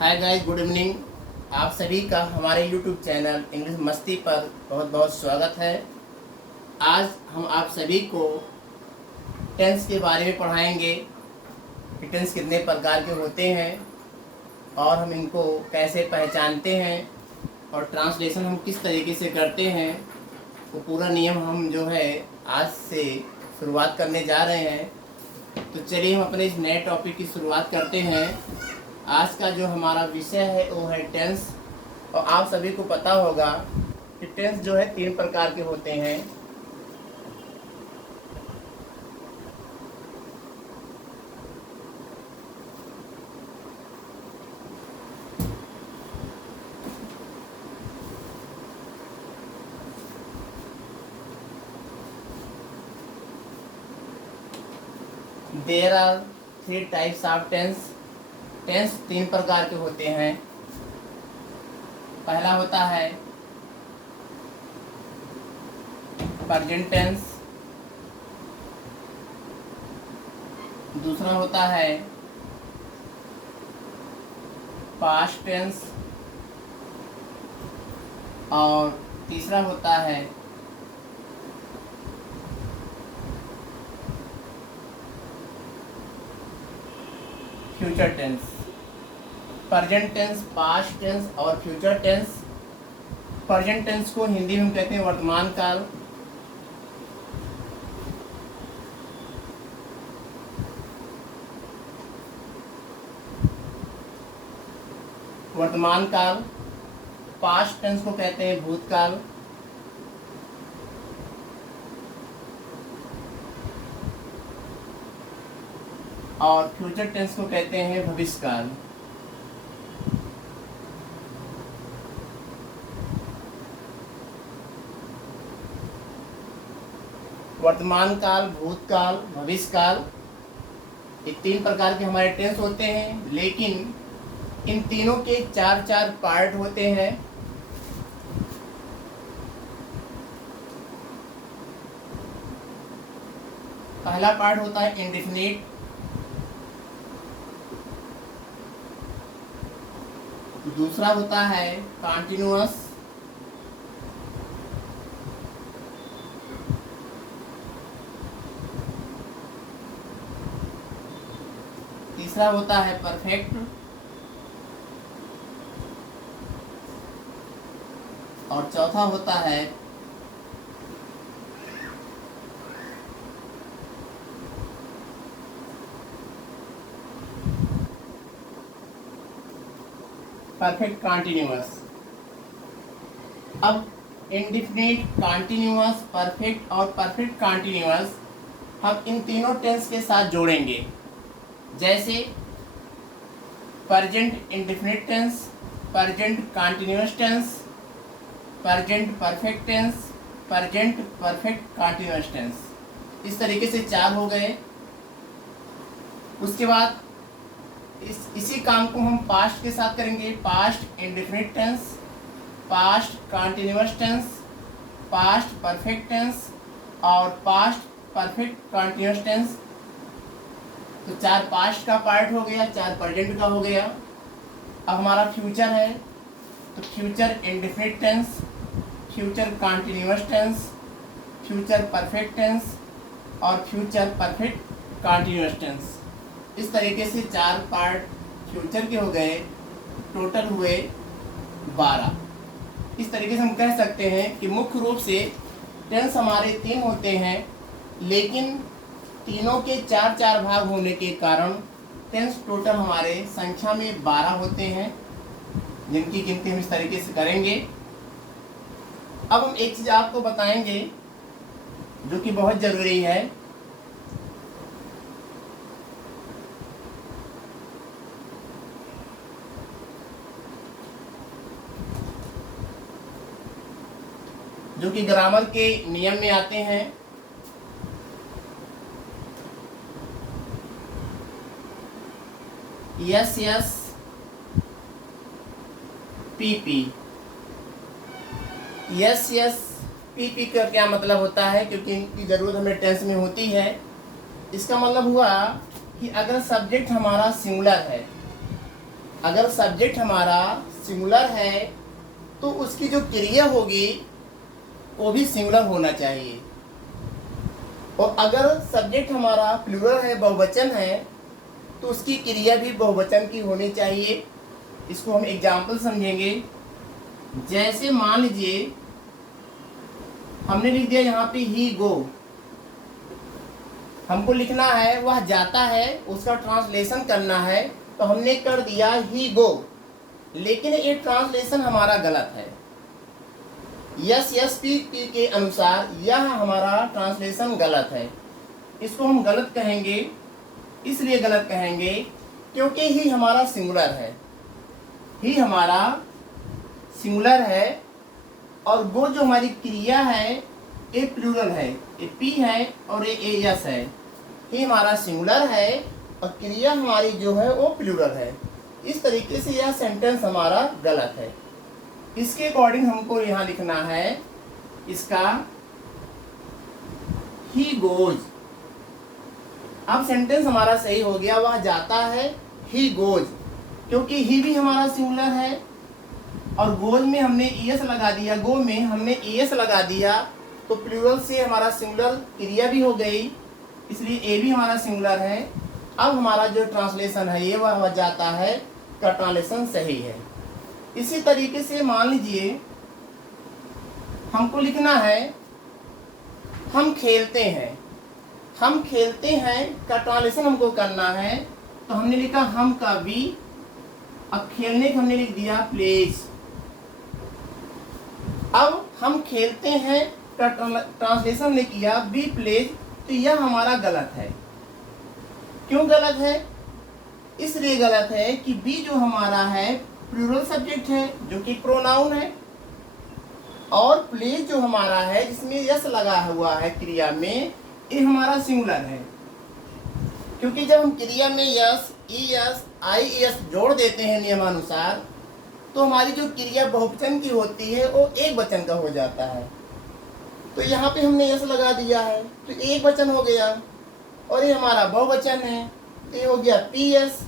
Hi guys, good evening. आप सभी का हमारे यूट्यूब चैनल इंग्लिश मस्ती पर बहुत बहुत स्वागत है। आज हम आप सभी को टेंस के बारे में पढ़ाएंगे कि टेंस कितने प्रकार के होते हैं और हम इनको कैसे पहचानते हैं और ट्रांसलेशन हम किस तरीके से करते हैं। वो पूरा नियम हम जो है आज से शुरुआत करने जा रहे हैं। तो चलिए हम अपने इस नए टॉपिक की शुरुआत करते हैं। आज का जो हमारा विषय है वो है टेंस। और आप सभी को पता होगा कि टेंस जो है 3 प्रकार के होते हैं। There are 3 types of tense. Tense 3 प्रकार के होते हैं। पहला होता है प्रेजेंट टेंस, दूसरा होता है पास्ट टेंस और तीसरा होता है future tense. Present tense, past tense और फ्यूचर टेंस। प्रेजेंट टेंस को हिंदी में हम कहते हैं वर्तमान काल। वर्तमान काल। पास्ट टेंस को कहते हैं भूतकाल। और फ्यूचर टेंस को कहते हैं भविष्यकाल। वर्तमान काल, भूतकाल, भविष्यकाल, ये 3 प्रकार के हमारे टेंस होते हैं। लेकिन इन तीनों के 4 पार्ट होते हैं। पहला पार्ट होता है इंडेफिनिट, दूसरा होता है कॉन्टिन्यूअस, तीसरा होता है परफेक्ट और चौथा होता है परफेक्ट कॉन्टिन्यूअस। अब इंडेफिनिट, कॉन्टिन्यूअस, परफेक्ट और परफेक्ट कॉन्टिन्यूअस हम इन तीनों टेंस के साथ जोड़ेंगे। जैसे present indefinite tense, present continuous tense, present perfect tense, present perfect continuous tense. इस तरीके से 4 हो गए। उसके बाद इसी काम को हम पास्ट के साथ करेंगे। Past indefinite tense, past continuous tense, past perfect tense और पास्ट परफेक्ट कॉन्टिन्यूअस टेंस। तो 4 पास्ट का पार्ट हो गया, 4 प्रेजेंट का हो गया। अब हमारा फ्यूचर है, तो future indefinite tense, future continuous tense, future perfect tense और फ्यूचर परफेक्ट कॉन्टिन्यूअस टेंस। इस तरीके से 4 पार्ट फ्यूचर के हो गए, टोटल हुए 12। इस तरीके से हम कह सकते हैं कि मुख्य रूप से टेंस हमारे 3 होते हैं, लेकिन तीनों के 4 भाग होने के कारण टेंस टोटल हमारे संख्या में 12 होते हैं, जिनकी गिनती हम इस तरीके से करेंगे। अब हम एक चीज़ आपको बताएंगे जो कि बहुत ज़रूरी है। जो कि ग्रामर के नियम में आते हैं। Yes yes P P. Yes yes P P का क्या मतलब होता है, क्योंकि इनकी ज़रूरत हमें टेंस में होती है। इसका मतलब हुआ कि अगर सब्जेक्ट हमारा सिंगुलर है, अगर सब्जेक्ट हमारा सिंगुलर है तो उसकी जो क्रिया होगी वो भी सिंगुलर होना चाहिए, और अगर सब्जेक्ट हमारा प्लूरल है, बहुवचन है, तो उसकी क्रिया भी बहुवचन की होनी चाहिए। इसको हम एग्जाम्पल समझेंगे। जैसे मान लीजिए हमने लिख दिया यहाँ पे ही गो, हमको लिखना है वह जाता है, उसका ट्रांसलेशन करना है, तो हमने कर दिया ही गो, लेकिन ये ट्रांसलेशन हमारा गलत है। एसएसपी के अनुसार यह हमारा ट्रांसलेशन गलत है। इसको हम गलत कहेंगे, इसलिए गलत कहेंगे क्योंकि ही हमारा सिंगुलर है, ही हमारा सिंगुलर है, और वो जो हमारी क्रिया है ये प्लूरल है, ये पी है और ये एस है। ही हमारा सिंगुलर है और क्रिया हमारी जो है वो प्लूरल है। इस तरीके से यह सेंटेंस हमारा गलत है। इसके अकॉर्डिंग हमको यहाँ लिखना है इसका ही गोज। अब सेंटेंस हमारा सही हो गया, वह जाता है, ही गोज, क्योंकि ही भी हमारा सिंगुलर है और गोज में हमने एस लगा दिया, गो में हमने एस लगा दिया, तो प्लूरल से हमारा सिंगुलर क्रिया भी हो गई, इसलिए ए भी हमारा सिंगुलर है। अब हमारा जो ट्रांसलेशन है ये वह जाता है का ट्रांसलेशन सही है। इसी तरीके से मान लीजिए हमको लिखना है हम खेलते हैं, हम खेलते हैं का ट्रांसलेशन हमको करना है, तो हमने लिखा हम का बी, अब खेलने का हमने लिख दिया प्लेज। अब हम खेलते हैं का ट्रांसलेशन हमने किया बी प्लेज, तो यह हमारा गलत है। क्यों गलत है? इसलिए गलत है कि बी जो हमारा है प्लूरल सब्जेक्ट है जो कि प्रोनाउन है, और प्लेज जो हमारा है जिसमें यस लगा हुआ है क्रिया में, ये हमारा सिंगुलर है। क्योंकि जब हम क्रिया में yes, E S, I S जोड़ देते हैं नियमानुसार, तो हमारी जो क्रिया बहुवचन की होती है वो एक वचन का हो जाता है। तो यहाँ पे हमने यस लगा दिया है तो एक वचन हो गया, और ये हमारा बहुवचन है तो ये हो गया पी एस,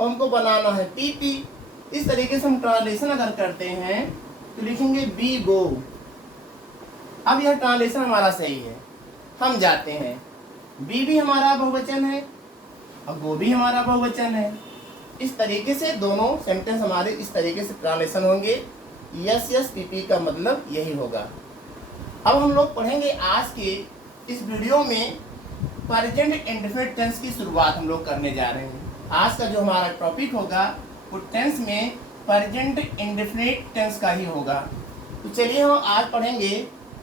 और हमको बनाना है पी पी। इस तरीके से हम ट्रांसलेशन अगर करते हैं तो लिखेंगे बी गो। अब यह ट्रांसलेशन हमारा सही है, हम जाते हैं, बी भी हमारा बहुवचन है और गो भी हमारा बहुवचन है। इस तरीके से दोनों सेंटेंस हमारे इस तरीके से ट्रांसलेशन होंगे। यस यस पी पी का मतलब यही होगा। अब हम लोग पढ़ेंगे आज के इस वीडियो में प्रेजेंट इंडेफिनिट टेंस की शुरुआत हम लोग करने जा रहे हैं। आज का जो हमारा टॉपिक होगा वो टेंस में प्रेजेंट इंडेफिनिट टेंस का ही होगा। तो चलिए हम आज पढ़ेंगे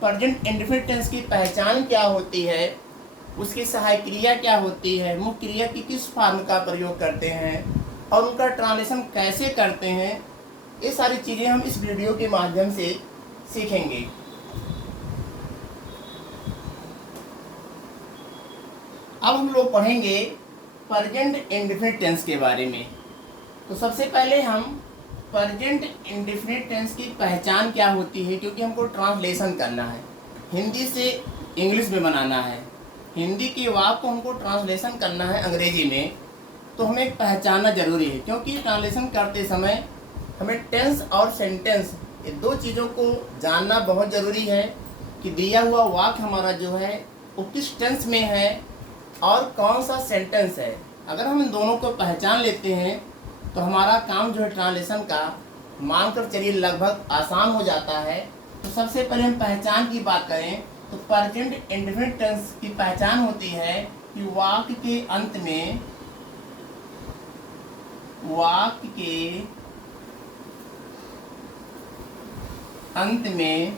प्रेजेंट इंडेफिनिट टेंस की पहचान क्या होती है, उसकी सहायक क्रिया क्या होती है, मुख्य क्रिया की किस फॉर्म का प्रयोग करते हैं और उनका ट्रांसलेशन कैसे करते हैं। ये सारी चीज़ें हम इस वीडियो के माध्यम से सीखेंगे। अब हम लोग पढ़ेंगे प्रेजेंट इंडेफिनिट टेंस के बारे में। तो सबसे पहले हम प्रेजेंट इंडेफिनिट टेंस की पहचान क्या होती है, क्योंकि हमको ट्रांसलेशन करना है, हिंदी से इंग्लिश में बनाना है, हिंदी के वाक्य को हमको ट्रांसलेशन करना है अंग्रेजी में, तो हमें पहचानना जरूरी है। क्योंकि ट्रांसलेशन करते समय हमें टेंस और सेंटेंस ये दो चीज़ों को जानना बहुत ज़रूरी है कि दिया हुआ वाक्य हमारा जो है वो किस टेंस में है और कौन सा सेंटेंस है। अगर हम इन दोनों को पहचान लेते हैं तो हमारा काम जो है ट्रांसलेशन का मानकर चलिए लगभग आसान हो जाता है। तो सबसे पहले हम पहचान की बात करें तो प्रेजेंट इंडेफिनिट टेंस की पहचान होती है कि वाक्य के अंत में, वाक्य के अंत में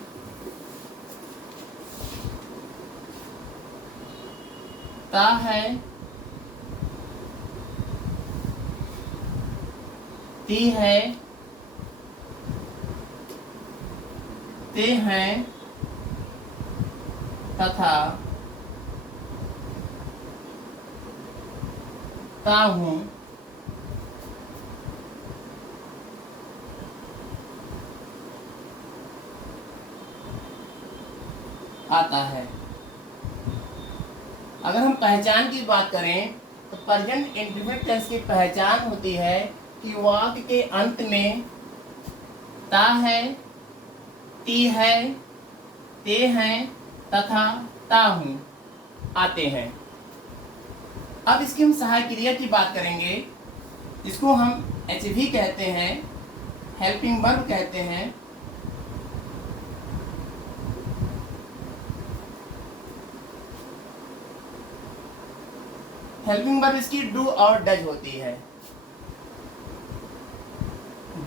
ता है, ती है, ते हैं तथा ता हूँ, आता है। अगर हम पहचान की बात करें तो प्रेजेंट इंडेफिनिट टेंस की पहचान होती है कि वाक्य के अंत में ता है, ती है, ते हैं तथा ता हूँ आते हैं। अब इसकी हम सहायक क्रिया की बात करेंगे। इसको हम HV कहते हैं, हेल्पिंग वर्ब कहते हैं। हेल्पिंग वर्ब इसकी डू और डज होती है,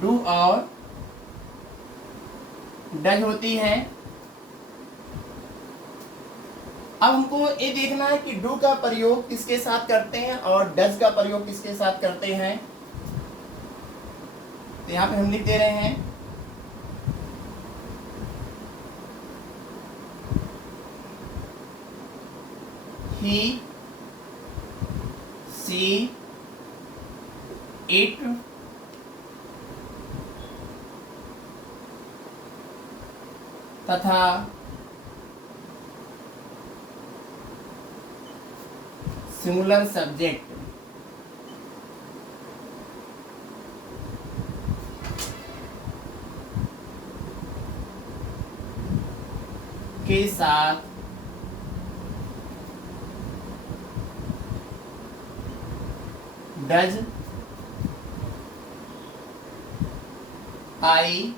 डू और डज होती है। अब हमको ये देखना है कि डू का प्रयोग किसके साथ करते हैं और डज का प्रयोग किसके साथ करते हैं। तो यहाँ पे हम लिख दे रहे हैं he, she, it, तथा सिंगुलर सब्जेक्ट के साथ डज, आई,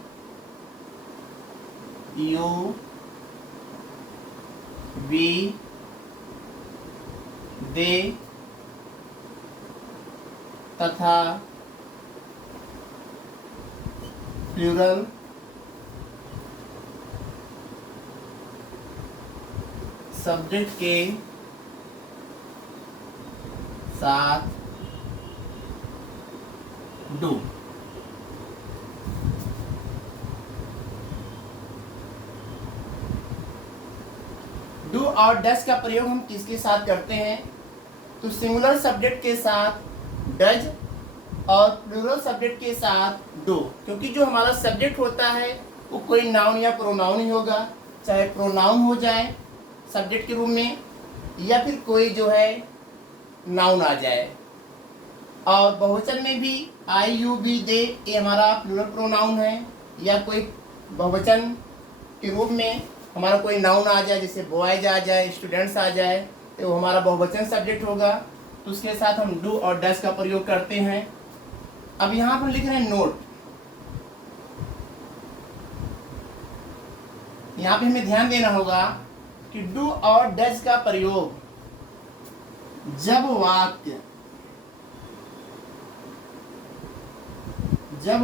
यू, वी, दे तथा प्लूरल सब्जेक्ट के साथ डू। डू और डज का प्रयोग हम किसके साथ करते हैं? तो सिंगुलर सब्जेक्ट के साथ डज और प्लूरल सब्जेक्ट के साथ डू। क्योंकि जो हमारा सब्जेक्ट होता है वो कोई नाउन या प्रोनाउन ही होगा, चाहे प्रोनाउन हो जाए सब्जेक्ट के रूप में या फिर कोई जो है नाउन आ जाए। और बहुवचन में भी आई, यू, वी, दे ये हमारा प्लूरल प्रोनाउन है, या कोई बहुवचन के रूप में हमारा कोई नाउन आ जाए, जैसे बॉयज आ जाए, स्टूडेंट्स आ जाए, तो वो हमारा बहुवचन सब्जेक्ट होगा। तो उसके साथ हम डू और डज का प्रयोग करते हैं। अब यहाँ पर लिख रहे हैं नोट। यहाँ पे हमें ध्यान देना होगा कि डू और डज का प्रयोग जब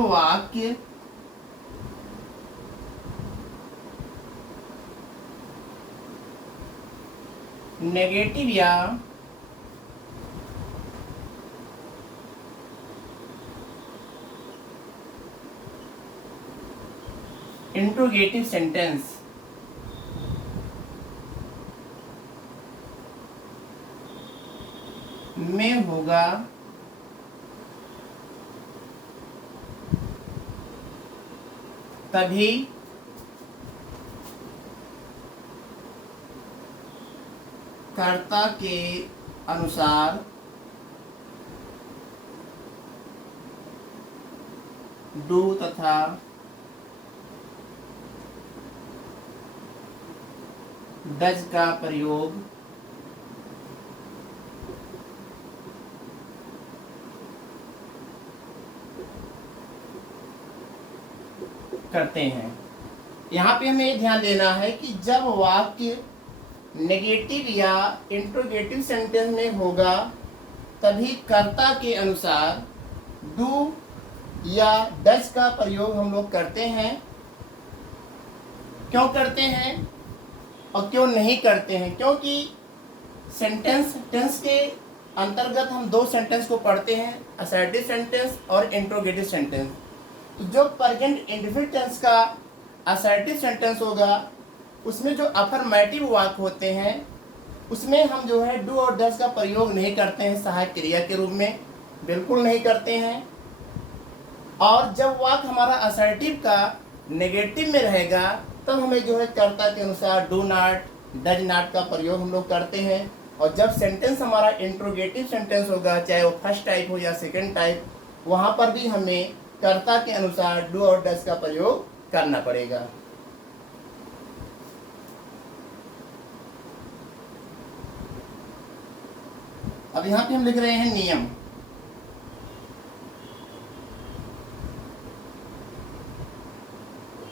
वाक्य नेगेटिव या इंट्रोगेटिव सेंटेंस में होगा तभी कर्ता के अनुसार डू तथा डज का प्रयोग करते हैं। यहाँ पे हमें ध्यान देना है कि जब वाक्य नेगेटिव या इंट्रोगेटिव सेंटेंस में होगा तभी कर्ता के अनुसार डू या डज का प्रयोग हम लोग करते हैं। क्यों करते हैं और क्यों नहीं करते हैं? क्योंकि टेंस के अंतर्गत हम दो सेंटेंस को पढ़ते हैं, असर्टिव सेंटेंस और इंट्रोगेटिव सेंटेंस। तो जो प्रेजेंट इंडेफिनिट टेंस का असर्टिव सेंटेंस होगा उसमें जो अफर्मेटिव वाक्य होते हैं उसमें हम जो है डू और डज का प्रयोग नहीं करते हैं सहायक क्रिया के रूप में, बिल्कुल नहीं करते हैं। और जब वाक्य हमारा असर्टिव का नेगेटिव में रहेगा तब हमें जो है कर्ता के अनुसार डू नॉट, डज नॉट का प्रयोग हम लोग करते हैं। और जब सेंटेंस हमारा इंट्रोगेटिव सेंटेंस होगा, चाहे वो फर्स्ट टाइप हो या सेकंड टाइप, वहां पर भी हमें कर्ता के अनुसार डू और डस का प्रयोग करना पड़ेगा। अब यहाँ पे हम लिख रहे हैं नियम।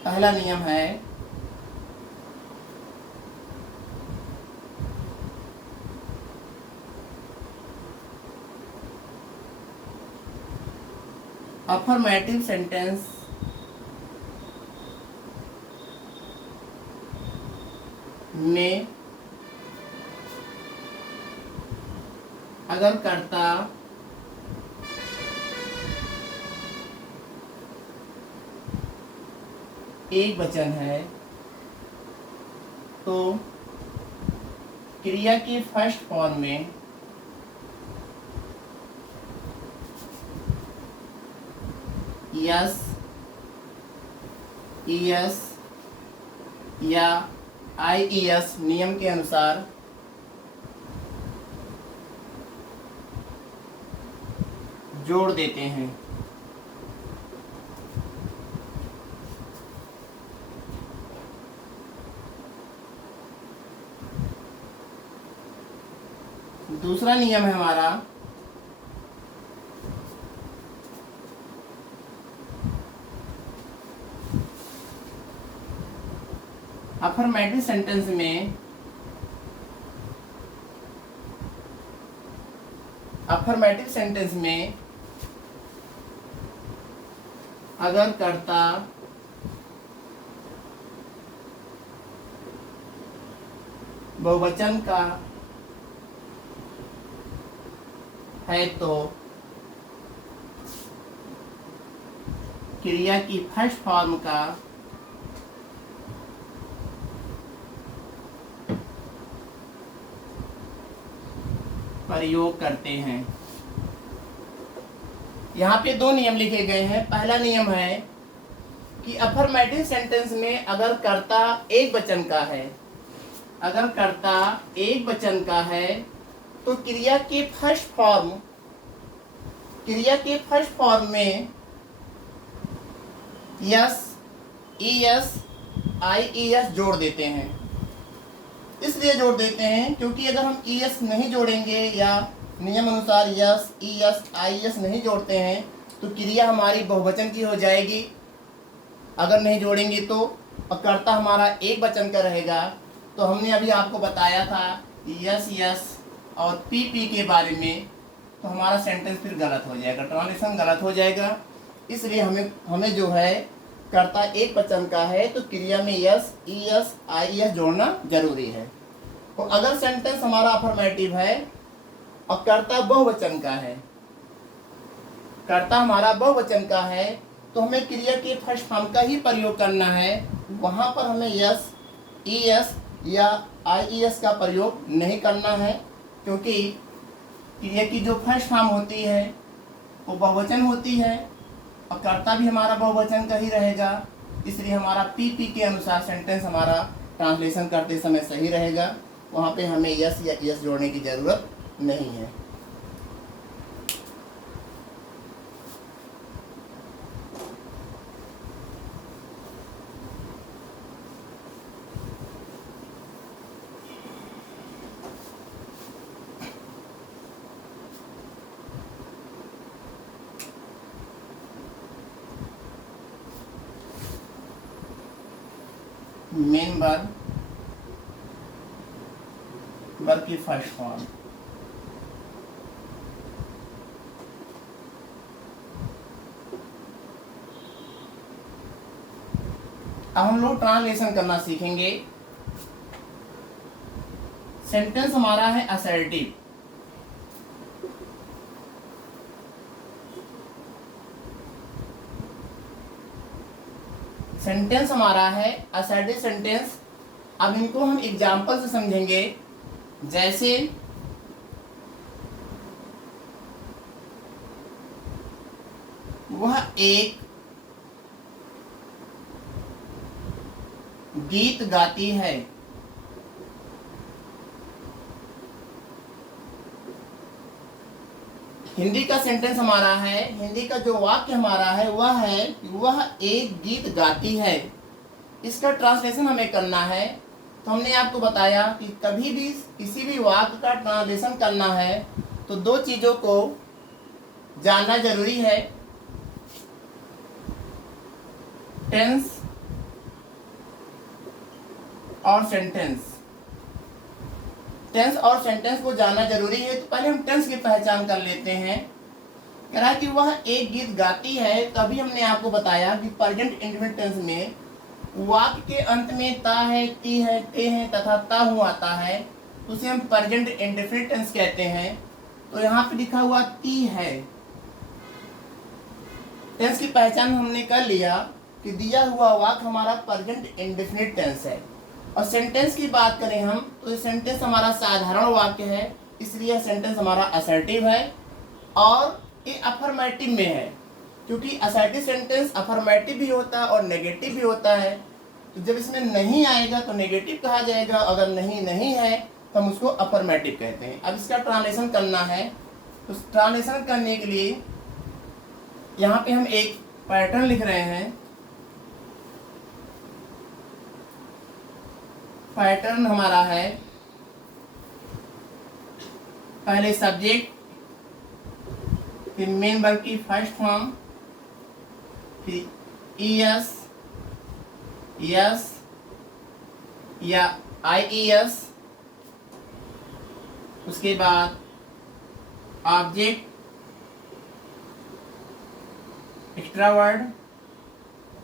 पहला नियम है अफर्मेटिव सेंटेंस में अगर कर्ता एक वचन है तो क्रिया की फर्स्ट फॉर्म में यस, ईएस या आईईएस नियम के अनुसार जोड़ देते हैं। दूसरा नियम है हमारा अफर्मेटिव सेंटेंस में अगर कर्ता बहुवचन का है तो क्रिया की फर्स्ट फॉर्म का प्रयोग करते हैं। यहाँ पे दो नियम लिखे गए हैं। पहला नियम है कि अफर्मेटिव सेंटेंस में अगर कर्ता एक वचन का है, तो क्रिया के फर्स्ट फॉर्म में यस, ईएस, आईईएस जोड़ देते हैं। इसलिए जोड़ देते हैं क्योंकि अगर हम ईएस नहीं जोड़ेंगे या नियम अनुसार यस, ईएस, आईएस नहीं जोड़ते हैं तो क्रिया हमारी बहुवचन की हो जाएगी। अगर नहीं जोड़ेंगे तो कर्ता हमारा एक वचन का रहेगा। तो हमने अभी आपको बताया था यस यस और पी के बारे में, तो हमारा सेंटेंस फिर गलत हो जाएगा, ट्रांसलेशन गलत हो जाएगा। इसलिए हमें जो है कर्ता एक वचन का है तो क्रिया में यस, ईएस, आईएस जोड़ना जरूरी है। तो अगर सेंटेंस हमारा अफर्मेटिव है और कर्ता बहुवचन का है, तो हमें क्रिया के फर्स्ट फॉर्म का ही प्रयोग करना है। वहां पर हमें यस, ईएस या आईईएस का प्रयोग नहीं करना है, क्योंकि क्रिया की जो फर्स्ट फॉर्म होती है वो बहुवचन होती है और कर्ता भी हमारा बहुवचन का ही रहेगा। इसलिए हमारा पी के अनुसार सेंटेंस हमारा ट्रांसलेशन करते समय सही रहेगा। वहाँ पे हमें यस या ईएस जोड़ने की ज़रूरत नहीं है। मेन वर्ब की फर्स्ट फॉर्म अब हम लोग ट्रांसलेशन करना सीखेंगे। सेंटेंस हमारा है असर्टिव। सेंटेंस हमारा है असर्टिव सेंटेंस। अब इनको हम एग्जाम्पल से समझेंगे। जैसे वह एक गीत गाती है। हिंदी का सेंटेंस हमारा है, हिंदी का जो वाक्य हमारा है वह है कि वह एक गीत गाती है। इसका ट्रांसलेशन हमें करना है। तो हमने आपको बताया कि कभी भी किसी भी वाक्य का ट्रांसलेशन करना है तो दो चीज़ों को जानना जरूरी है, टेंस और सेंटेंस। टेंस और सेंटेंस को जानना जरूरी है। तो पहले हम टेंस की पहचान कर लेते हैं। कह रहा है कि वह एक गीत गाती है। तभी हमने आपको बताया कि प्रेजेंट इंडेफिनिट टेंस में वाक्य के अंत में ता है, ती है, ते है तथा ता हुआ आता है, तो उसे हम प्रेजेंट इंडेफिनिट टेंस कहते हैं। तो यहाँ पे लिखा हुआ ती है। टेंस की पहचान हमने कर लिया कि दिया हुआ वाक्य हमारा प्रेजेंट इंडेफिनिट टेंस है। और सेंटेंस की बात करें हम तो ये सेंटेंस हमारा साधारण वाक्य है, इसलिए सेंटेंस हमारा असर्टिव है और ये अफर्मेटिव में है, क्योंकि असर्टिव सेंटेंस अफर्मेटिव भी होता है और नेगेटिव भी होता है। तो जब इसमें नहीं आएगा तो नेगेटिव कहा जाएगा, अगर नहीं है तो हम उसको अफर्मेटिव कहते हैं। अब इसका ट्रांसलेशन करना है। तो ट्रांसलेशन करने के लिए यहाँ पे हम एक पैटर्न लिख रहे हैं। पैटर्न हमारा है, पहले सब्जेक्ट, फिर मेन वर्ब की फर्स्ट फॉर्म, फिर ईएस, यस या आईईएस, उसके बाद object, extra word,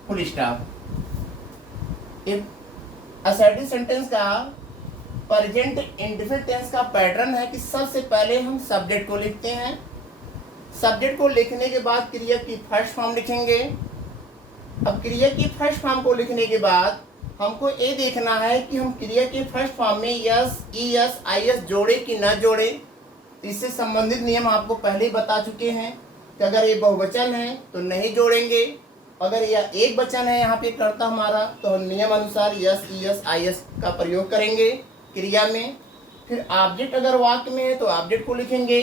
full stop. Assertive sentence का प्रेजेंट इंडेफिनिट टेंस का पैटर्न है कि सबसे पहले हम सब्जेक्ट को लिखते हैं। सब्जेक्ट को लिखने के बाद क्रिया की फर्स्ट फॉर्म लिखेंगे। अब क्रिया की फर्स्ट फॉर्म को लिखने के बाद हमको ये देखना है कि हम क्रिया के फर्स्ट फॉर्म में यस, ईएस, आईएस जोड़े कि न जोड़े। इससे संबंधित नियम आपको पहले ही बता चुके हैं कि अगर ये बहुवचन है तो नहीं जोड़ेंगे, अगर यह एक वचन है यहाँ पे कर्ता हमारा तो हम नियम अनुसार यस, ईएस, आईएस का प्रयोग करेंगे क्रिया में। फिर ऑब्जेक्ट अगर वाक्य में है तो ऑब्जेक्ट को लिखेंगे,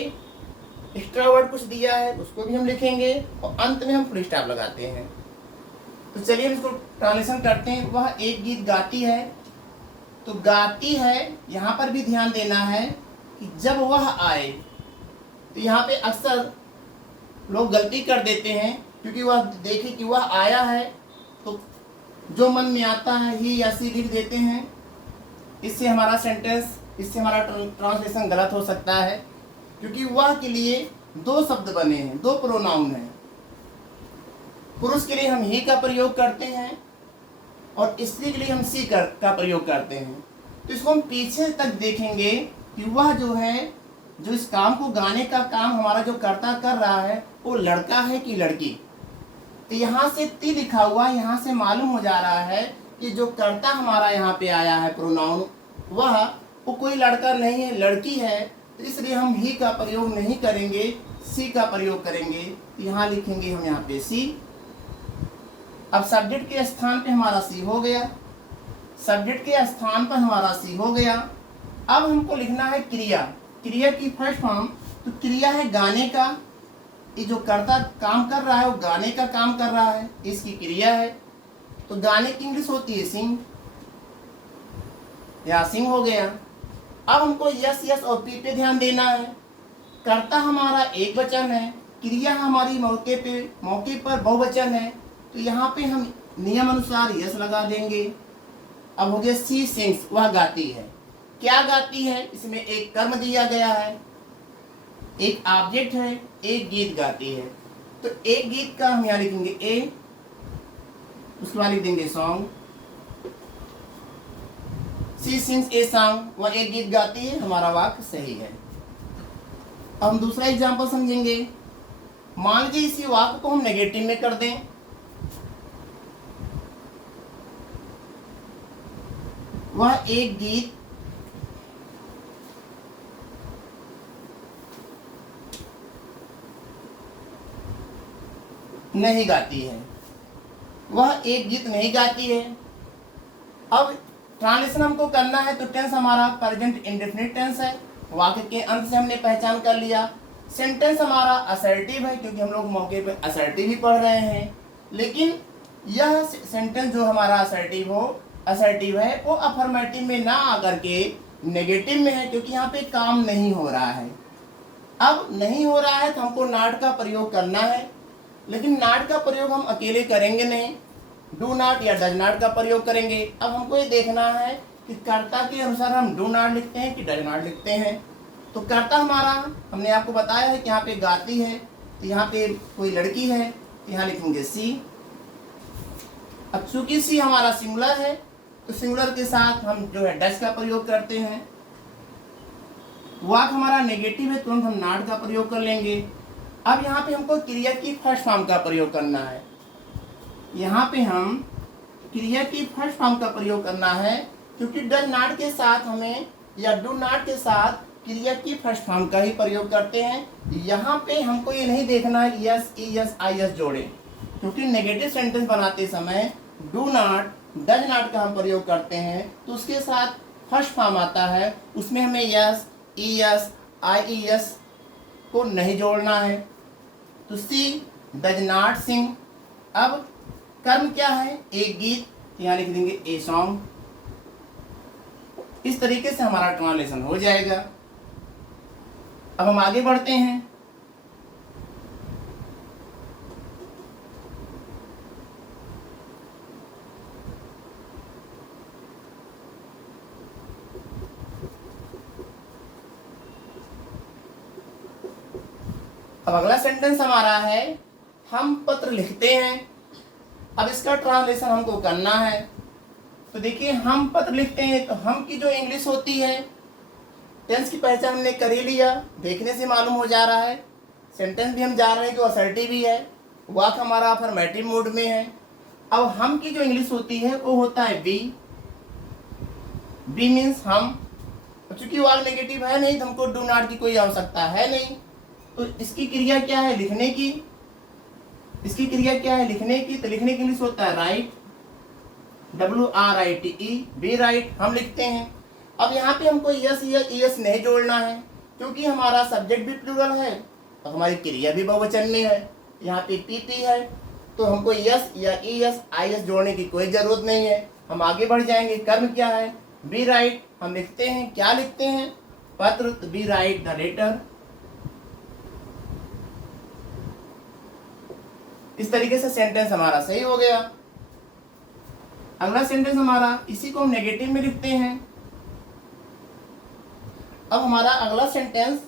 एक्स्ट्रा वर्ड कुछ दिया है उसको भी हम लिखेंगे और अंत में हम फुल स्टॉप लगाते हैं। तो चलिए हम इसको ट्रांसलेशन करते हैं। वह एक गीत गाती है। तो गाती है यहाँ पर भी ध्यान देना है कि जब वह आए, तो यहाँ पे अक्सर लोग गलती कर देते हैं, क्योंकि वह देखे कि वह आया है तो जो मन में आता है ही या सी लिख देते हैं। इससे हमारा सेंटेंस, इससे हमारा ट्रांसलेशन गलत हो सकता है, क्योंकि वह के लिए दो शब्द बने हैं, दो प्रोनाउन हैं। पुरुष के लिए हम ही का प्रयोग करते हैं और स्त्री के लिए हम सी का प्रयोग करते हैं। तो इसको हम पीछे तक देखेंगे कि वह जो है, जो इस काम को गाने का काम हमारा जो कर्ता कर रहा है वो लड़का है कि लड़की। तो यहाँ से ती लिखा हुआ, यहाँ से मालूम हो जा रहा है कि जो कर्ता हमारा यहाँ पे आया है प्रोनाउन, वो कोई लड़का नहीं है, लड़की है। तो इसलिए हम ही का प्रयोग नहीं करेंगे, सी का प्रयोग करेंगे। यहाँ लिखेंगे हम यहाँ पे सी। अब सब्जेक्ट के स्थान पे हमारा सी हो गया, सब्जेक्ट के स्थान पर हमारा सी हो गया। अब हमको लिखना है क्रिया। क्रिया की फर्स्ट फॉर्म, तो क्रिया है गाने का। ये जो कर्ता काम कर रहा है वो गाने का काम कर रहा है, इसकी क्रिया है। तो गाने की इंग्लिश होती है सिंग, या सिंग हो गया। अब हमको यस, यस और पी पे ध्यान देना है। कर्ता हमारा एक वचन है, क्रिया हमारी मौके पर बहुवचन है, तो यहाँ पे हम नियम अनुसार यस लगा देंगे। अब हो गया सी सिंग्स, वह गाती है। क्या गाती है? इसमें एक कर्म दिया गया है, एक ऑब्जेक्ट है, एक गीत गाती है। तो एक गीत का हम यहाँ लिखेंगे ए, उसके बाद लिख देंगे song. She sings a song, वह एक गीत गाती है, हमारा वाक्य सही है। अब हम दूसरा एग्जांपल समझेंगे। मान लीजिए इसी वाक्य को हम नेगेटिव में कर दें। वह एक गीत नहीं गाती है, वह एक गीत नहीं गाती है। अब ट्रांसलेशन हमको करना है, तो टेंस हमारा प्रेजेंट इंडेफिनिट टेंस है। वाक्य के अंत से हमने पहचान कर लिया। सेंटेंस हमारा असर्टिव है क्योंकि हम लोग मौके पे असर्टिव ही पढ़ रहे हैं, लेकिन यह सेंटेंस जो हमारा असर्टिव है वो अफर्मेटिव में ना आकर के नेगेटिव में है, क्योंकि यहाँ पे काम नहीं हो रहा है। अब नहीं हो रहा है तो हमको नॉट का प्रयोग करना है, लेकिन नॉट का प्रयोग हम अकेले करेंगे नहीं, डू नॉट या डज नॉट का प्रयोग करेंगे। अब हमको ये देखना है कि कर्ता के अनुसार हम डू नॉट लिखते हैं कि डज नॉट लिखते हैं। तो कर्ता हमारा हमने आपको बताया है कि यहाँ पे गाती है, तो यहाँ पे कोई लड़की है, तो यहाँ लिखेंगे सी। अब चूंकि सी हमारा सिंगुलर है तो सिंगुलर के साथ हम जो है डज का प्रयोग करते हैं। वाक हमारा नेगेटिव है, तुरंत हम नॉट का प्रयोग कर लेंगे। अब यहाँ पे हमको क्रिया की फर्स्ट फॉर्म का प्रयोग करना है। यहाँ पे हम क्रिया की फर्स्ट फॉर्म का प्रयोग करना है, क्योंकि डज नॉट के साथ हमें या डू नॉट के साथ क्रिया की फर्स्ट फॉर्म का ही प्रयोग करते हैं। यहाँ पे हमको ये नहीं देखना है yes E S I S जोड़े, क्योंकि नेगेटिव सेंटेंस बनाते समय डू नॉट डज नॉट का हम प्रयोग करते हैं तो उसके साथ फर्स्ट फॉर्म आता है, उसमें हमें yes E S I E S को नहीं जोड़ना है। तो सी डज नॉट सिंग। अब कर्म क्या है? एक गीत, यहाँ लिख देंगे ए सॉन्ग। इस तरीके से हमारा ट्रांसलेशन हो जाएगा। अब हम आगे बढ़ते हैं। अब अगला सेंटेंस हमारा है हम पत्र लिखते हैं। अब इसका ट्रांसलेशन हमको करना है। तो देखिए हम पत्र लिखते हैं, तो हम की जो इंग्लिश होती है, टेंस की पहचान हमने कर ही लिया, देखने से मालूम हो जा रहा है। सेंटेंस भी हम जान रहे हैं कि असर्टिव भी है, वाक हमारा अफर्मेटिव मोड में है। अब हम की जो इंग्लिश होती है वो होता है बी। बी मीन्स हम। चूंकि वाक नेगेटिव है नहीं तो हमको डू नॉट की कोई आवश्यकता है नहीं, तो इसकी क्रिया क्या है? लिखने की। इसकी क्रिया क्या है? लिखने की। तो लिखने की इंग्लिश होता है राइट, WRITE, बी राइट हम लिखते हैं। अब यहाँ पे हमको यस या ईएस नहीं जोड़ना है, क्योंकि हमारा सब्जेक्ट भी प्लूरल है और हमारी क्रिया भी बहुवचन में है। यहाँ पे PP है, तो हमको यस या ईएस आईएस जोड़ने की कोई जरूरत नहीं है। हम आगे बढ़ जाएंगे। कर्म क्या है? बी राइट हम लिखते हैं। क्या लिखते हैं? पत्र। तो बी राइट द लेटर। इस तरीके से सेंटेंस हमारा सही हो गया। अगला सेंटेंस हमारा, इसी को हम नेगेटिव में लिखते हैं। अब हमारा अगला सेंटेंस,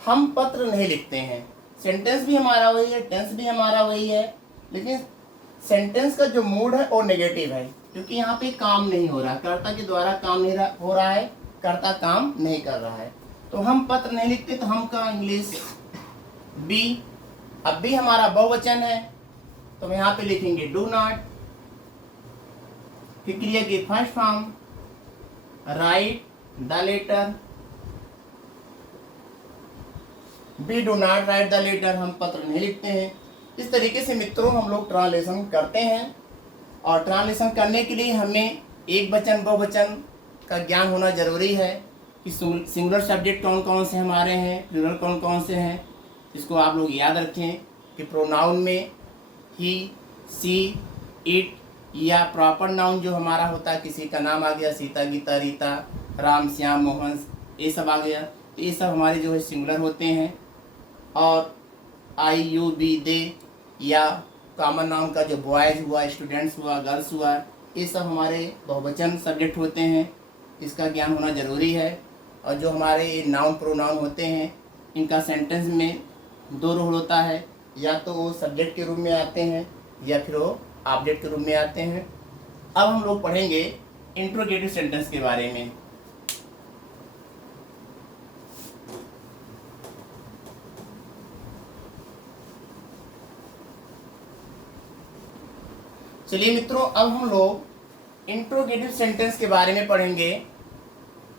हम पत्र नहीं लिखते हैं। सेंटेंस भी हमारा वही है, टेंस भी हमारा वही है, लेकिन सेंटेंस का जो मूड है वो नेगेटिव है, क्योंकि यहाँ पे काम नहीं हो रहा, कर्ता के द्वारा काम नहीं हो रहा है, कर्ता काम नहीं कर रहा है। तो हम पत्र नहीं लिखते, तो हम का इंग्लिश बी। अब भी हमारा बहुवचन है, तो हम यहाँ पे लिखेंगे डू नॉट। फिर क्रिया की first form write the letter. We do not write the letter, हम पत्र नहीं लिखते हैं। इस तरीके से मित्रों हम लोग ट्रांसलेशन करते हैं, और ट्रांसलेशन करने के लिए हमें एक वचन बहुवचन का ज्ञान होना जरूरी है कि सिंगुलर सब्जेक्ट कौन कौन से हमारे हैं, प्लूरल कौन कौन से हैं। इसको आप लोग याद रखें कि प्रोनाउन में ही, सी, इट या प्रॉपर नाउन जो हमारा होता है, किसी का नाम आ गया, सीता, गीता, रीता, राम, श्याम, मोहन, ये सब आ गया, तो ये सब हमारे जो है सिंगुलर होते हैं। और आई, यू, बी, दे या कॉमन नाउन का जो बॉयज़ हुआ, स्टूडेंट्स हुआ, गर्ल्स हुआ, ये सब हमारे बहुवचन सब्जेक्ट होते हैं। इसका ज्ञान होना ज़रूरी है। और जो हमारे नाउन प्रोनाउन होते हैं, इनका सेंटेंस में दो रोल होता है, या तो वो सब्जेक्ट के रूप में आते हैं या फिर वो ऑब्जेक्ट के रूप में आते हैं। अब हम लोग पढ़ेंगे इंट्रोगेटिव सेंटेंस के बारे में। चलिए मित्रों, अब हम लोग इंट्रोगेटिव सेंटेंस के बारे में पढ़ेंगे।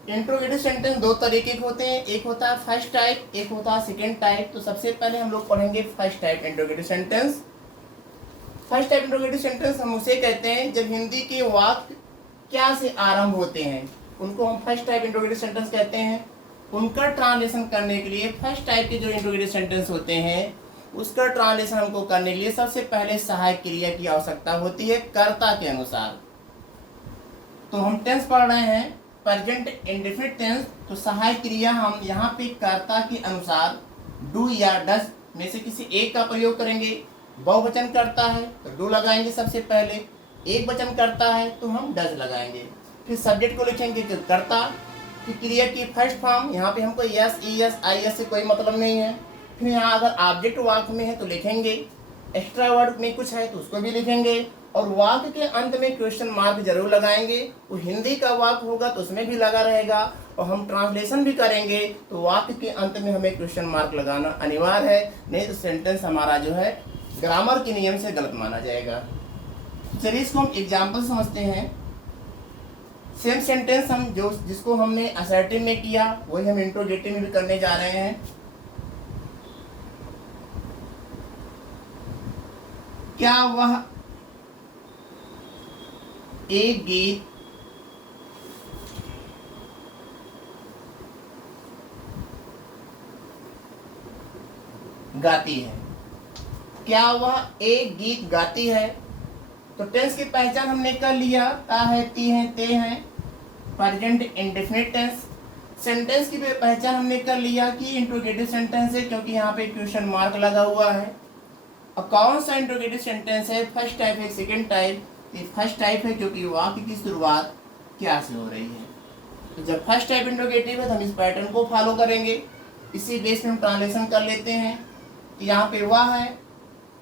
इंट्रोगेटिव सेंटेंस दो तरीके के होते हैं, एक होता है फर्स्ट टाइप, एक होता है सेकेंड टाइप। तो सबसे पहले हम लोग पढ़ेंगे first type interrogative sentence. First type interrogative sentence हम उसे कहते हैं जब हिंदी के वाक्य क्या से आरंभ होते हैं, उनको हम फर्स्ट टाइप इंट्रोगेटिव सेंटेंस कहते हैं। उनका ट्रांसलेशन करने के लिए फर्स्ट टाइप के जो इंट्रोगेटिव सेंटेंस होते हैं उसका ट्रांसलेशन हमको करने के लिए सबसे पहले सहायक क्रिया की आवश्यकता होती है कर्ता के अनुसार। तो हम टेंस पढ़ रहे हैं प्रेजेंट इंडेफिनिट टेंस, तो सहायक क्रिया हम यहाँ पे कर्ता के अनुसार डू या डज में से किसी एक का प्रयोग करेंगे। बहुवचन करता है तो डू लगाएंगे सबसे पहले, एक वचन करता है तो हम डज लगाएंगे। फिर सब्जेक्ट को लिखेंगे कि कर्ता की क्रिया की फर्स्ट फॉर्म, यहाँ पे हमको yes E S I S से कोई मतलब नहीं है। फिर यहाँ अगर ऑब्जेक्ट वाक्य में है तो लिखेंगे, एक्स्ट्रा वर्ड में कुछ है तो उसको भी लिखेंगे, और वाक्य के अंत में क्वेश्चन मार्क जरूर लगाएंगे। वो हिंदी का वाक्य होगा तो उसमें भी लगा रहेगा, और हम ट्रांसलेशन भी करेंगे तो वाक्य के अंत में हमें क्वेश्चन मार्क लगाना अनिवार्य है, नहीं तो सेंटेंस हमारा जो है ग्रामर के नियम से गलत माना जाएगा। चलिए इसको हम एग्जाम्पल समझते हैं। सेम सेंटेंस हम जिसको हमने असर्टिव में किया वही हम इंट्रोगेटिव में भी करने जा रहे हैं। क्या वह एक गीत गाती है? क्या वह एक गीत गाती है? तो टेंस की पहचान हमने कर लिया, ता है, ती है, ते हैं, प्रेजेंट इंडेफिनिट टेंस। सेंटेंस की पहचान हमने कर लिया कि इंट्रोगेटिव सेंटेंस है क्योंकि यहाँ पे क्वेश्चन मार्क लगा हुआ है। अब कौन सा इंट्रोगेटिव सेंटेंस है? फर्स्ट टाइप है, सेकंड टाइप? ये फर्स्ट टाइप है क्योंकि वाक्य की शुरुआत क्या से हो रही है। तो जब फर्स्ट टाइप इंट्रोगेटिव है तो हम इस पैटर्न को फॉलो करेंगे। इसी बेस में हम ट्रांसलेशन कर लेते हैं। तो यहाँ पे वह है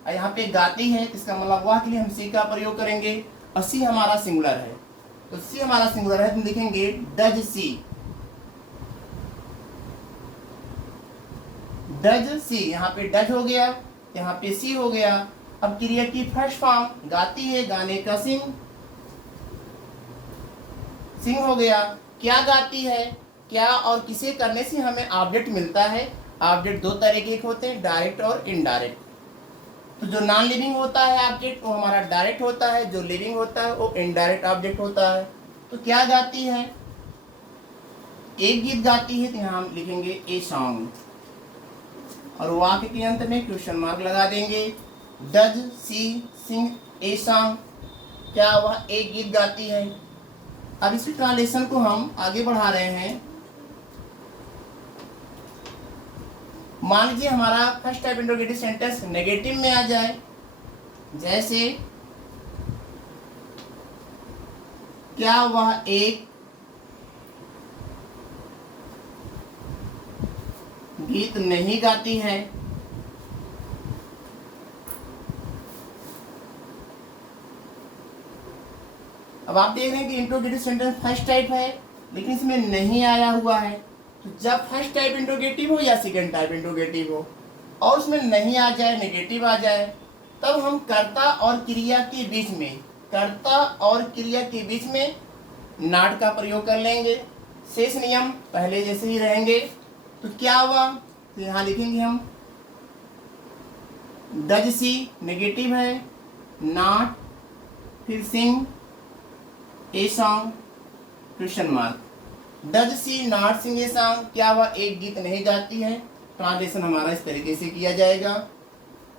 और यहाँ पे गाती है, इसका मतलब वह के लिए हम सी का प्रयोग करेंगे, और सी हमारा सिंगुलर है। तो सी हमारा सिंगुलर है, हम लिखेंगे डज सी। डज सी, यहाँ पे डज हो गया, यहाँ पे सी हो गया। अब क्रिया की फर्स्ट फॉर्म गाती है, गाने का सिंग, सिंग हो गया। क्या गाती है? क्या और किसे करने से हमें ऑब्जेक्ट मिलता है। ऑब्जेक्ट दो तरह के होते हैं, डायरेक्ट और इनडायरेक्ट। तो जो नॉन लिविंग होता है ऑब्जेक्ट वो हमारा डायरेक्ट होता है, जो लिविंग होता है वो इनडायरेक्ट ऑब्जेक्ट होता है। तो क्या गाती है? एक गीत गाती है, तो यहाँ हम लिखेंगे ए सॉन्ग, और वाक्य के अंत में क्वेश्चन मार्क लगा देंगे। Does she sing a song? क्या वह एक गीत गाती है? अब इस ट्रांसलेशन को हम आगे बढ़ा रहे हैं। मान लीजिए हमारा first type interrogative sentence negative में आ जाए, जैसे क्या वह एक गीत नहीं गाती है? अब आप देख रहे हैं कि इंट्रोगेटिव सेंटेंस फर्स्ट टाइप है लेकिन इसमें नहीं आया हुआ है। तो जब फर्स्ट टाइप इंट्रोगेटिव हो या सेकेंड टाइप इंट्रोगेटिव हो और उसमें नहीं आ जाए, नेगेटिव आ जाए, तब हम कर्ता और क्रिया के बीच में, कर्ता और क्रिया के बीच में नॉट का प्रयोग कर लेंगे। शेष नियम पहले जैसे ही रहेंगे। तो क्या हुआ? तो यहाँ लिखेंगे हम डज सी नेगेटिव है, नॉट, फिर sing a song, question mark. Does she not sing a song? क्या वह एक गीत नहीं गाती है? ट्रांसलेशन हमारा इस तरीके से किया जाएगा।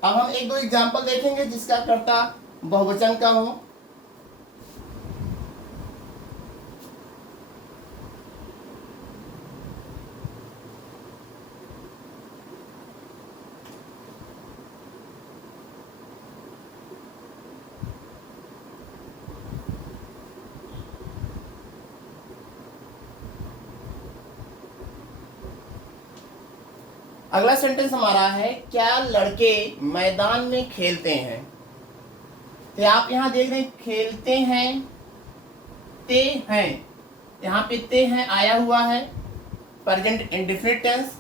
अब हम एक दो एग्जाम्पल देखेंगे जिसका कर्ता बहुवचन का हो। अगला सेंटेंस हमारा है क्या लड़के मैदान में खेलते हैं? तो आप यहाँ देख रहे हैं खेलते हैं, ते हैं, यहाँ पे ते हैं आया हुआ है, प्रेजेंट इंडेफिनिट टेंस।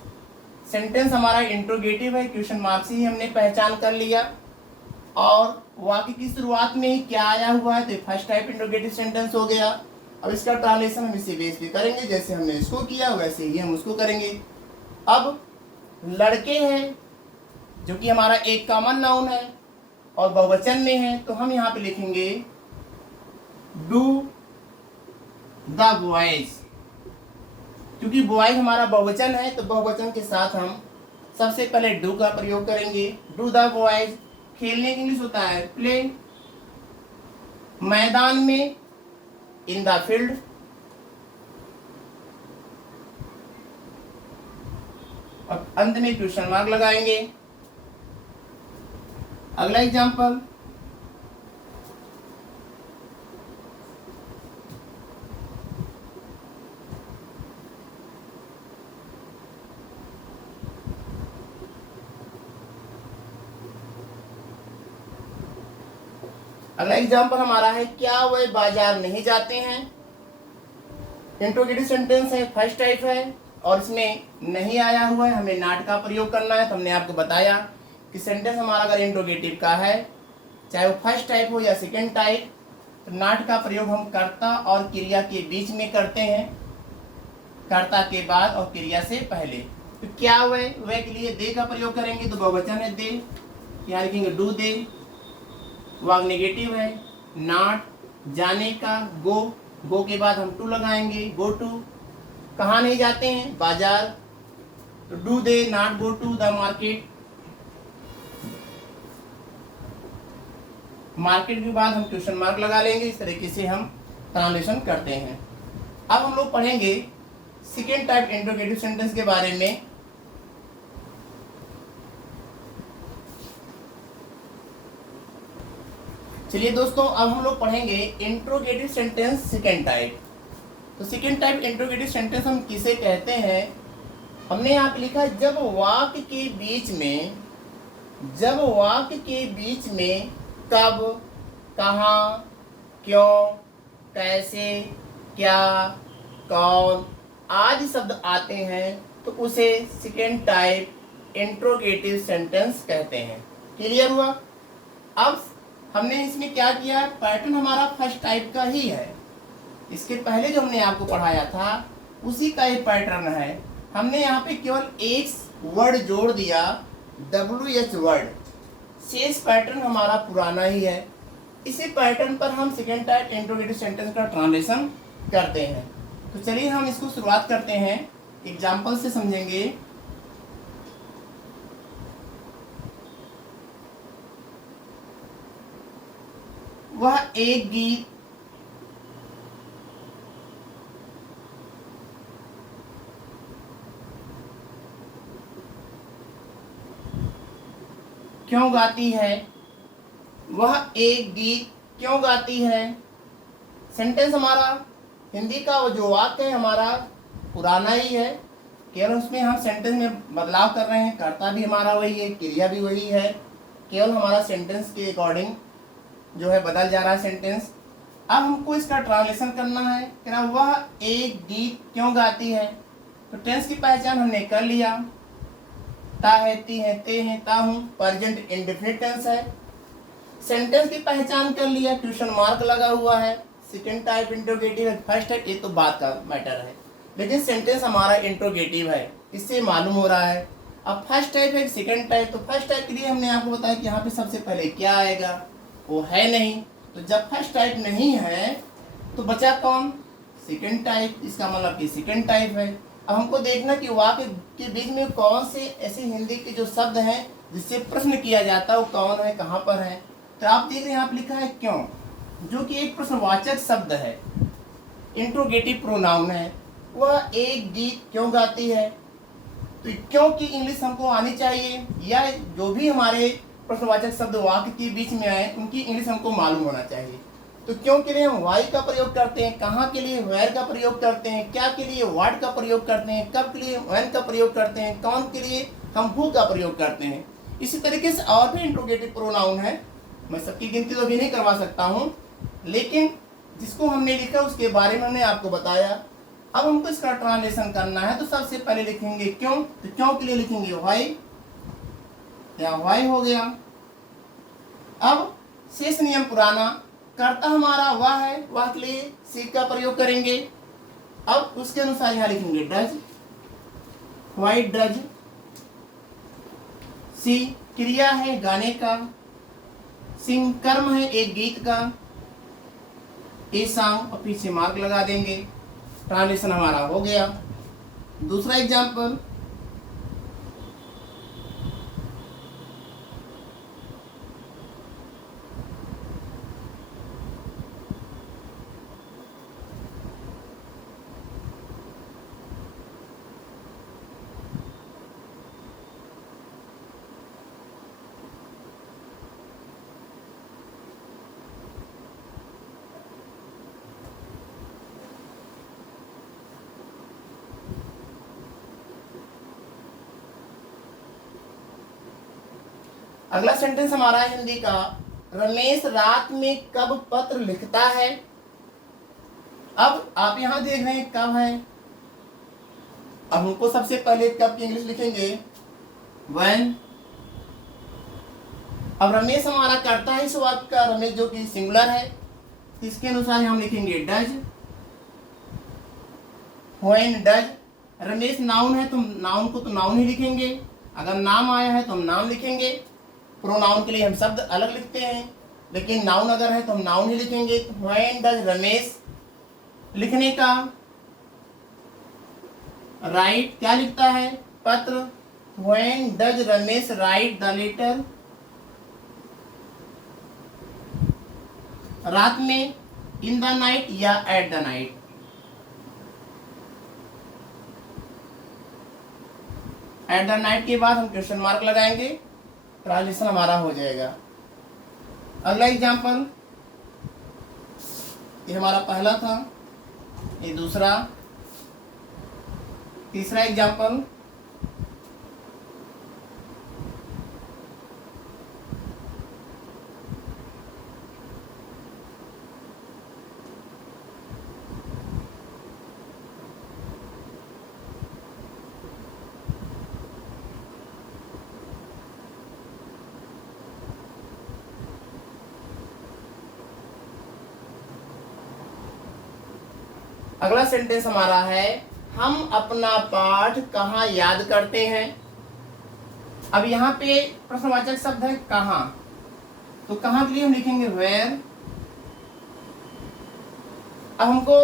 सेंटेंस हमारा इंट्रोगेटिव है, क्वेश्चन मार्क से ही हमने पहचान कर लिया, और वाक्य की शुरुआत में ही क्या आया हुआ है, तो फर्स्ट टाइप इंट्रोगेटिव सेंटेंस हो गया। अब इसका ट्रांसलेशन हम इसी बेस पे करेंगे, जैसे हमने इसको किया वैसे ही हम उसको करेंगे। अब लड़के हैं जो कि हमारा एक कॉमन नाउन है और बहुवचन में है, तो हम यहाँ पे लिखेंगे डू द बॉयज, क्योंकि बॉयज हमारा बहुवचन है तो बहुवचन के साथ हम सबसे पहले डू का प्रयोग करेंगे। डू द बॉयज, खेलने की इंग्लिश होता है प्ले, मैदान में इन द फील्ड, अब अंत में क्वेश्चन मार्क लगाएंगे। अगला एग्जांपल, हमारा है क्या वह बाजार नहीं जाते हैं। इंट्रोगेटिव सेंटेंस है, फर्स्ट टाइप है और इसमें नहीं आया हुआ है, हमें नॉट का प्रयोग करना है। तो हमने आपको बताया कि सेंटेंस हमारा अगर इंट्रोगेटिव का है, चाहे वो फर्स्ट टाइप हो या सेकेंड टाइप, तो नॉट का प्रयोग हम कर्ता और क्रिया के बीच में करते हैं, कर्ता के बाद और क्रिया से पहले। तो क्या वह के लिए दे का प्रयोग करेंगे तो बहुवचन है दे, यहाँ लिखेंगे डू दे। वाग नेगेटिव है, नॉट जाने का, गो के बाद हम टू लगाएंगे, गो टू। कहाँ नहीं जाते हैं, बाजार, तो do they not go to the market. Market के बाद हम क्वेश्चन मार्क लगा लेंगे। इस तरीके से हम ट्रांसलेशन करते हैं। अब हम लोग पढ़ेंगे सेकेंड टाइप इंट्रोगेटिव सेंटेंस के बारे में। चलिए दोस्तों, अब हम लोग पढ़ेंगे इंट्रोगेटिव सेंटेंस सेकेंड टाइप। तो सेकेंड टाइप इंट्रोगेटिव सेंटेंस हम किसे कहते हैं, हमने यहाँ पे लिखा है जब वाक्य के बीच में कब, कहाँ, क्यों, कैसे, क्या, कौन आदि शब्द आते हैं तो उसे सेकेंड टाइप इंट्रोगेटिव सेंटेंस कहते हैं। क्लियर हुआ। अब हमने इसमें क्या किया, पैटर्न हमारा फर्स्ट टाइप का ही है। इसके पहले जो हमने आपको पढ़ाया था उसी का एक पैटर्न है। हमने यहाँ पे केवल एक वर्ड जोड़ दिया, WH वर्ड। शेष पैटर्न हमारा पुराना ही है। इसी पैटर्न पर हम सेकेंड टाइप इंट्रोगेटिव सेंटेंस का ट्रांसलेशन करते हैं। तो चलिए हम इसको शुरुआत करते हैं, एग्जाम्पल से समझेंगे। वह एक गीत क्यों गाती है, वह एक गीत क्यों गाती है। सेंटेंस हमारा हिंदी का वो जो वाक्य है हमारा पुराना ही है, केवल उसमें हम सेंटेंस में बदलाव कर रहे हैं। कर्ता भी हमारा वही है, क्रिया भी वही है, केवल हमारा सेंटेंस के अकॉर्डिंग जो है बदल जा रहा है सेंटेंस। अब हमको इसका ट्रांसलेशन करना है कि ना वह एक गीत क्यों गाती है। तो टेंस की पहचान हमने कर लिया, ता है, ती है, ते है, ता हूँ, प्रेजेंट इंडेफिनिट टेंस है। सेंटेंस की पहचान कर लिया, क्वेश्चन मार्क लगा हुआ है। सेकेंड टाइप इंट्रोगेटिव है, फर्स्ट टाइप ये तो बात का मैटर है, लेकिन सेंटेंस हमारा इंट्रोगेटिव है, इससे मालूम हो रहा है। अब फर्स्ट टाइप है, सेकेंड टाइप। तो फर्स्ट टाइप के लिए हमने आपको बताया कि यहाँ पे सबसे पहले क्या आएगा, वो है नहीं। तो जब फर्स्ट टाइप नहीं है तो बचा कौन, सेकेंड टाइप। इसका मतलब कि सेकेंड टाइप है। अब हमको देखना कि वाक्य के बीच में कौन से ऐसे हिंदी के जो शब्द हैं जिससे प्रश्न किया जाता है वो कौन है, कहाँ पर है। तो आप देख रहे हैं यहाँ पे लिखा है क्यों, जो कि एक प्रश्नवाचक शब्द है, इंट्रोगेटिव प्रोनाउन है। वह एक गीत क्यों गाती है, तो क्यों की इंग्लिश हमको आनी चाहिए, या जो भी हमारे प्रश्नवाचक शब्द वाक्य के बीच में आए उनकी इंग्लिश हमको मालूम होना चाहिए। तो क्यों के लिए हम वाई का प्रयोग करते हैं, कहाँ के लिए वेयर का प्रयोग करते हैं, क्या के लिए व्हाट का प्रयोग करते हैं, कब के लिए व्हेन का प्रयोग करते हैं, कौन के लिए हम हु का प्रयोग करते हैं। इसी तरीके से और भी इंट्रोगेटिव प्रोनाउन है, मैं सबकी गिनती तो अभी नहीं करवा सकता हूँ, लेकिन जिसको हमने लिखा उसके बारे में हमने आपको बताया। अब हमको इसका ट्रांसलेशन करना है, तो सबसे पहले लिखेंगे क्यों। तो क्यों के लिए लिखेंगे वाई, या वाई हो गया। अब शेष नियम पुराना, कर्ता हमारा वह है, वह के लिए सी का प्रयोग करेंगे। अब उसके अनुसार यहाँ लिखेंगे डज, वाई डज। सी क्रिया है गाने का, सिंग कर्म है एक गीत का, ए सॉन्ग और पीछे मार्क लगा देंगे। ट्रांसलेशन हमारा हो गया। दूसरा एग्जाम्पल, अगला सेंटेंस हमारा है हिंदी का, रमेश रात में कब पत्र लिखता है। अब आप यहां देख रहे हैं कब है, अब हमको सबसे पहले कब की इंग्लिश लिखेंगे, व्हेन। अब रमेश हमारा करता है इस वाक्य का, रमेश जो कि सिंगुलर है, इसके अनुसार हम लिखेंगे does. When does, Ramesh noun है तो नाउन को तो नाउन ही लिखेंगे, अगर नाम आया है तो हम नाम लिखेंगे। प्रोनाउन के लिए हम शब्द अलग लिखते हैं, लेकिन नाउन अगर है तो हम नाउन ही लिखेंगे। व्हेन डज रमेश, लिखने का, राइट क्या लिखता है, पत्र। When does Ramesh write the letter, रात में, इन द नाइट या at the night. At the night के बाद हम क्वेश्चन मार्क लगाएंगे, ट्रांसलेशन हमारा हो जाएगा। अगला एग्जाम्पल, ये हमारा पहला था, ये दूसरा, तीसरा एग्जाम्पल, अगला सेंटेंस हमारा है, हम अपना पाठ कहाँ याद करते हैं। अब यहाँ पे प्रश्नवाचक शब्द है कहाँ, तो कहाँ के लिए हम लिखेंगे वेयर। अब हमको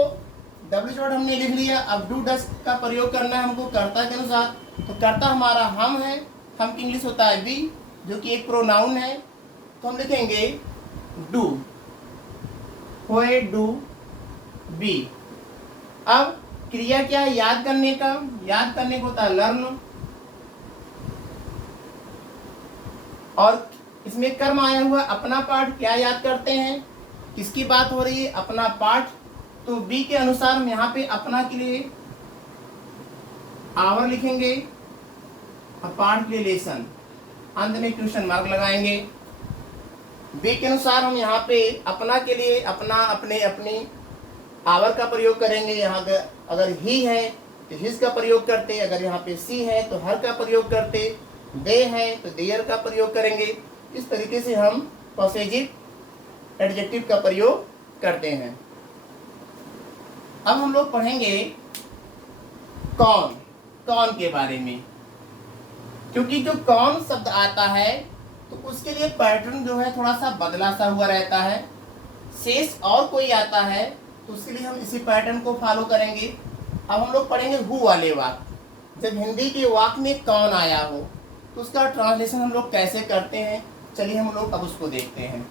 डब्ल्यू वर्ड हमने लिख लिया, अब डू डस का प्रयोग करना है हमको कर्ता के अनुसार, तो कर्ता हमारा हम है, हम की इंग्लिश होता है बी, जो कि एक प्रोनाउन है, तो हम लिखेंगे डू, होए डू बी। अब क्रिया क्या है, याद करने का, याद करने को होता है लर्न, और इसमें कर्म आया हुआ अपना पाठ, क्या याद करते हैं, किसकी बात हो रही है, अपना पाठ, तो बी के अनुसार हम यहाँ पे अपना के लिए आवर लिखेंगे और पाठ के लिए लेसन, अंत में क्वेश्चन मार्क लगाएंगे। बी के अनुसार हम यहाँ पे अपना के लिए अपना, अपने, अपनी, आवर का प्रयोग करेंगे। यहाँ अगर ही है तो हिज का प्रयोग करते, अगर यहाँ पे सी है तो हर का प्रयोग करते, दे है तो देयर का प्रयोग करेंगे। इस तरीके से हम पॉसेजिव एडजेक्टिव का प्रयोग करते हैं। अब हम लोग पढ़ेंगे कौन, कौन के बारे में, क्योंकि जो कौन शब्द आता है तो उसके लिए पैटर्न जो है थोड़ा सा बदला सा हुआ रहता है। शेष और कोई आता है तो उसके लिए हम इसी पैटर्न को फॉलो करेंगे। अब हम लोग पढ़ेंगे हु वाले वाक्य, जब हिंदी के वाक्य में कौन आया हो तो उसका ट्रांसलेशन हम लोग कैसे करते हैं, चलिए हम लोग अब उसको देखते हैं।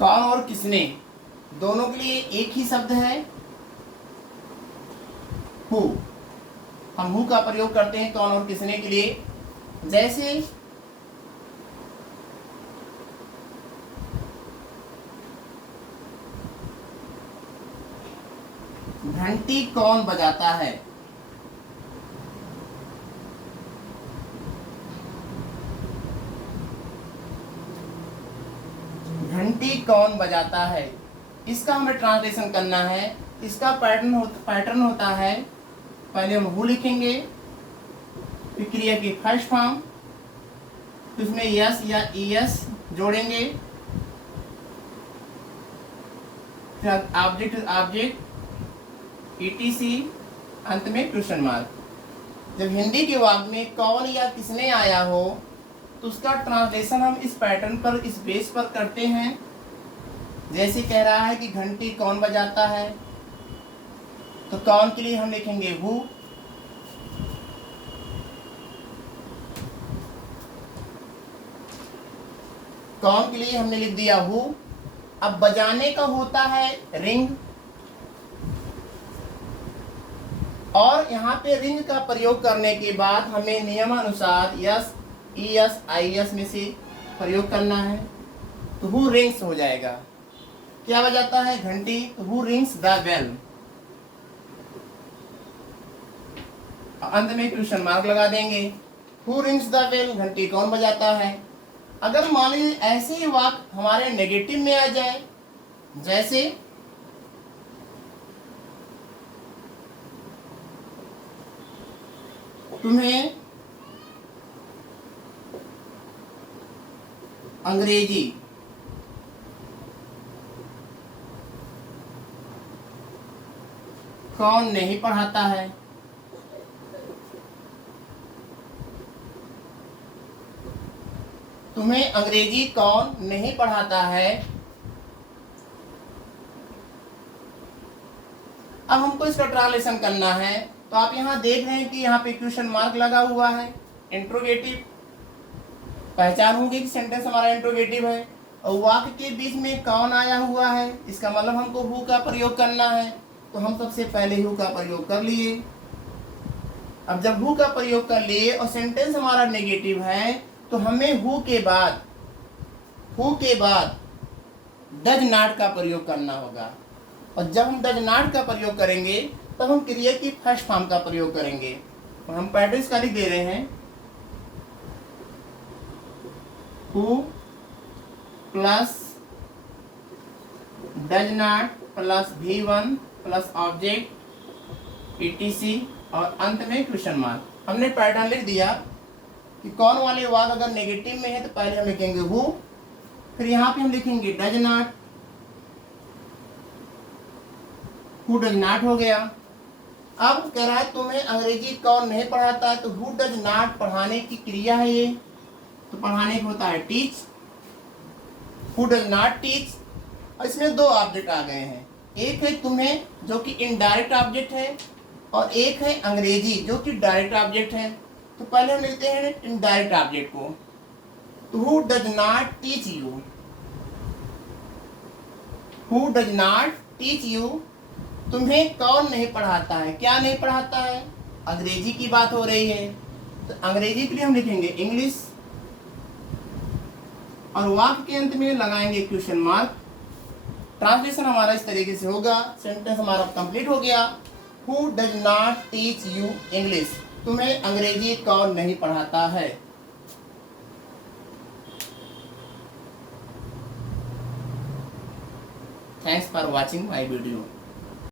कौन और किसने दोनों के लिए एक ही शब्द है हु। हम हु का प्रयोग करते हैं कौन और किसने के लिए, जैसे घंटी कौन बजाता है। घंटी कौन बजाता है, इसका हमें ट्रांसलेशन करना है। इसका पैटर्न होता है, पहले हम हु लिखेंगे, फिर क्रिया की फर्स्ट फॉर्म, तो इसमें यस या ईएस जोड़ेंगे, फिर ऑब्जेक्ट ईटीसी, अंत में क्वेश्चन मार्क। जब हिंदी के वाक्य में कौन या किसने आया हो तो उसका ट्रांसलेशन हम इस पैटर्न पर, इस बेस पर करते हैं। जैसे कह रहा है कि घंटी कौन बजाता है, तो कौन के लिए हम लिखेंगे हु, कौन के लिए हमने लिख दिया हु। अब बजाने का होता है रिंग, और यहाँ पे रिंग का प्रयोग करने के बाद हमें नियमानुसार यस ईएस आईएस में से प्रयोग करना है, तो हु रिंग्स हो जाएगा। क्या बजाता है घंटी, तो हु रिंग्स द बेल। अंत में क्वेश्चन मार्क लगा देंगे, हु रिंग्स द बेल, घंटी कौन बजाता है। अगर मान लीजिए ऐसे ही वाक्य हमारे नेगेटिव में आ जाए, जैसे तुम्हें अंग्रेजी कौन नहीं पढ़ाता है, तुम्हें अंग्रेजी कौन नहीं पढ़ाता है। अब हमको इसका ट्रांसलेशन करना है, तो आप यहाँ देख रहे हैं कि यहाँ पे क्वेश्चन मार्क लगा हुआ है, इंट्रोगेटिव। पहचान होगी कि सेंटेंस हमारा इंट्रोगेटिव है, और वाक्य के बीच में कौन आया हुआ है, इसका मतलब हमको हु का प्रयोग करना है। तो हम सबसे पहले हु का प्रयोग कर लिए। अब जब हु का प्रयोग कर लिए और सेंटेंस हमारा नेगेटिव है, तो हमें हु के बाद डज नॉट का प्रयोग करना होगा। और जब हम डज नॉट का प्रयोग करेंगे तब हम क्रिया की फर्स्ट फॉर्म का प्रयोग करेंगे। और हम पैटर्न का लिख दे रहे हैं, who plus does not plus V1 plus object etc, और अंत में क्वेश्चन मार्क। हमने पैटर्न लिख दिया कि कौन वाले वाक्य अगर नेगेटिव में है तो पहले हम लिखेंगे हु, फिर यहाँ पे हम लिखेंगे does not, who does not हो गया। अब कह रहा है तुम्हें अंग्रेजी कौन नहीं पढ़ाता है, तो हु डज नॉट पढ़ाने की क्रिया है ये, तो पढ़ाने को होता है teach, who does not teach. और इसमें दो ऑब्जेक्ट आ गए हैं, एक है तुम्हें जो कि इनडायरेक्ट ऑब्जेक्ट है, और एक है अंग्रेजी जो कि डायरेक्ट ऑब्जेक्ट है। तो पहले हम लिखते हैं इनडायरेक्ट ऑब्जेक्ट को, तो who does not teach you, who does not teach you, तुम्हें कौन नहीं पढ़ाता है। क्या नहीं पढ़ाता है, अंग्रेजी की बात हो रही है, तो अंग्रेजी के लिए हम लिखेंगे इंग्लिश, और वाक्य के अंत में लगाएंगे क्वेश्चन मार्क। ट्रांसलेशन हमारा इस तरीके से होगा, सेंटेंस हमारा कंप्लीट हो गया। Who does not teach you English, तुम्हें अंग्रेजी कौन नहीं पढ़ाता है। Thanks for watching my video.